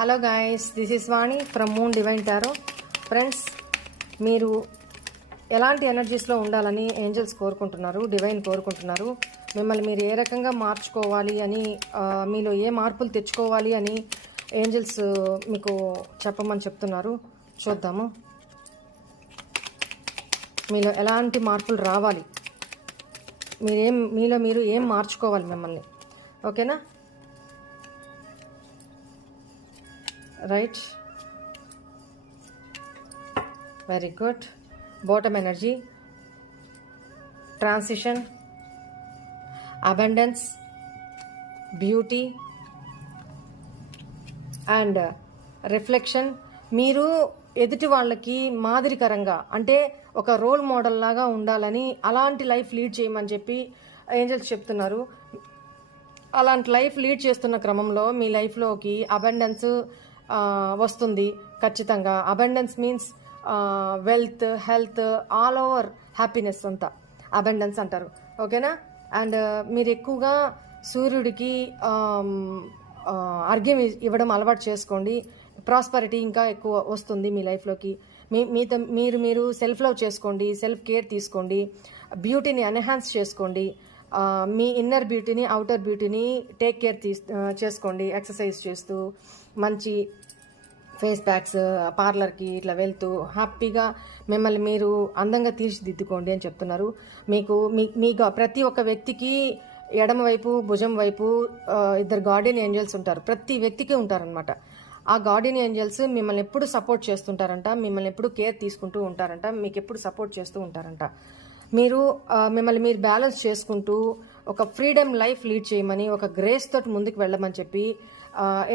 Hello guys, this is Vani from moon divine tarot. Friends, మీరు ఎలాంటి ఎనర్జీస్లో ఉండాలని angels కోరుకుంటున్నారు, డివైన్ కోరుకుంటున్నారు, మిమ్మల్ని మీరు ఏ రకంగా మార్చుకోవాలి అని, మీలో ఏ మార్పులు తెచ్చుకోవాలి అని ఏంజల్స్ మీకు చెప్పమని చెప్తున్నారు. చూద్దాము మీలో ఎలాంటి మార్పులు రావాలి, మీలో మీరు ఏం మార్చుకోవాలి మిమ్మల్ని. ఓకేనా? Right, very good. Bottom energy, transition, abundance, beauty and reflection. మీరు ఎదుటి వాళ్ళకి మాదిరికరంగా, అంటే ఒక రోల్ మోడల్ లాగా ఉండాలని, అలాంటి లైఫ్ లీడ్ చేయమని చెప్పి ఏంజల్స్ చెప్తున్నారు. అలాంటి లైఫ్ లీడ్ చేస్తున్న క్రమంలో మీ లైఫ్లోకి అబండెన్స్ వస్తుంది ఖచ్చితంగా. Abundance means wealth, health, all over happiness అంతా అబండెన్స్ అంటారు. ఓకేనా? అండ్ మీరు ఎక్కువగా సూర్యుడికి అర్ఘ్యం ఇవ్వడం అలవాటు చేసుకోండి. ప్రాస్పరిటీ ఇంకా ఎక్కువ వస్తుంది మీ లైఫ్లోకి. మీరు సెల్ఫ్ లవ్ చేసుకోండి, సెల్ఫ్ కేర్ తీసుకోండి, బ్యూటీని ఎన్హాన్స్ చేసుకోండి, మీ ఇన్నర్ బ్యూటీని, అవుటర్ బ్యూటీని టేక్ కేర్ చేసుకోండి. ఎక్సర్సైజ్ చేస్తూ, మంచి ఫేస్ ప్యాక్స్, పార్లర్కి ఇట్లా వెళ్తూ హ్యాపీగా మిమ్మల్ని మీరు అందంగా తీర్చిదిద్దుకోండి అని చెప్తున్నారు. మీకు ప్రతి ఒక్క వ్యక్తికి ఎడమ వైపు, భుజం వైపు ఇద్దరు గార్డియన్ ఏంజల్స్ ఉంటారు. ప్రతి వ్యక్తికి ఉంటారనమాట. ఆ గార్డియన్ ఏంజల్స్ మిమ్మల్ని ఎప్పుడు సపోర్ట్ చేస్తుంటారంట, మిమ్మల్ని ఎప్పుడు కేర్ తీసుకుంటూ ఉంటారంట, మీకు ఎప్పుడు సపోర్ట్ చేస్తూ ఉంటారంట. మిమ్మల్ని మీరు బ్యాలెన్స్ చేసుకుంటూ ఒక ఫ్రీడమ్ లైఫ్ లీడ్ చేయమని, ఒక గ్రేస్ తోటి ముందుకు వెళ్ళమని చెప్పి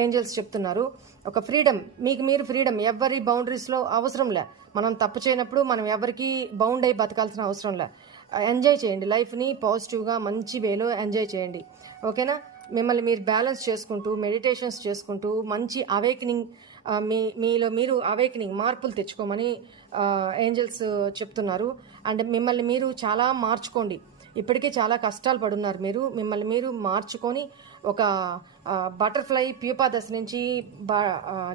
ఏంజల్స్ చెప్తున్నారు. ఒక ఫ్రీడమ్, మీకు మీరు ఫ్రీడమ్, ఎవరి బౌండరీస్లో అవసరం లే. మనం తప్పు చేయనప్పుడు మనం ఎవరికి బౌండ్ అయి బతకాల్సిన అవసరం లే. ఎంజాయ్ చేయండి లైఫ్ని, పాజిటివ్గా మంచి వేలో ఎంజాయ్ చేయండి. ఓకేనా? మిమ్మల్ని మీరు బ్యాలెన్స్ చేసుకుంటూ, మెడిటేషన్స్ చేసుకుంటూ, మంచి అవేకనింగ్, మీలో మీరు అవేకనింగ్ మార్పులు తెచ్చుకోమని ఏంజల్స్ చెప్తున్నారు. అండ్ మిమ్మల్ని మీరు చాలా మార్చుకోండి. ఇప్పటికే చాలా కష్టాలు పడున్నారు మీరు. మిమ్మల్ని మీరు మార్చుకొని ఒక బటర్ఫ్లై ప్యూపా దశ నుంచి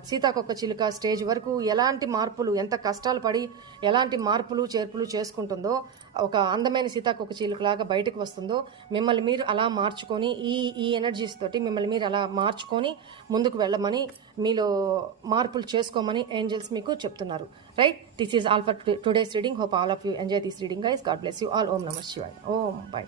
సీతాకొక చిలుక స్టేజ్ వరకు ఎలాంటి మార్పులు, ఎంత కష్టాలు పడి ఎలాంటి మార్పులు చేర్పులు చేసుకుంటుందో, ఒక అందమైన సీతాకొక చిలుకలాగా బయటకు వస్తుందో, మిమ్మల్ని మీరు అలా మార్చుకొని, ఈ ఎనర్జీస్ తోటి మిమ్మల్ని మీరు అలా మార్చుకొని ముందుకు వెళ్ళమని, మీలో మార్పులు చేసుకోమని ఏంజల్స్ మీకు చెప్తున్నారు. Right, this is all for today's reading. Hope all of you enjoy this reading guys. God bless you all. Om నమః శివాయ. ఓం బై.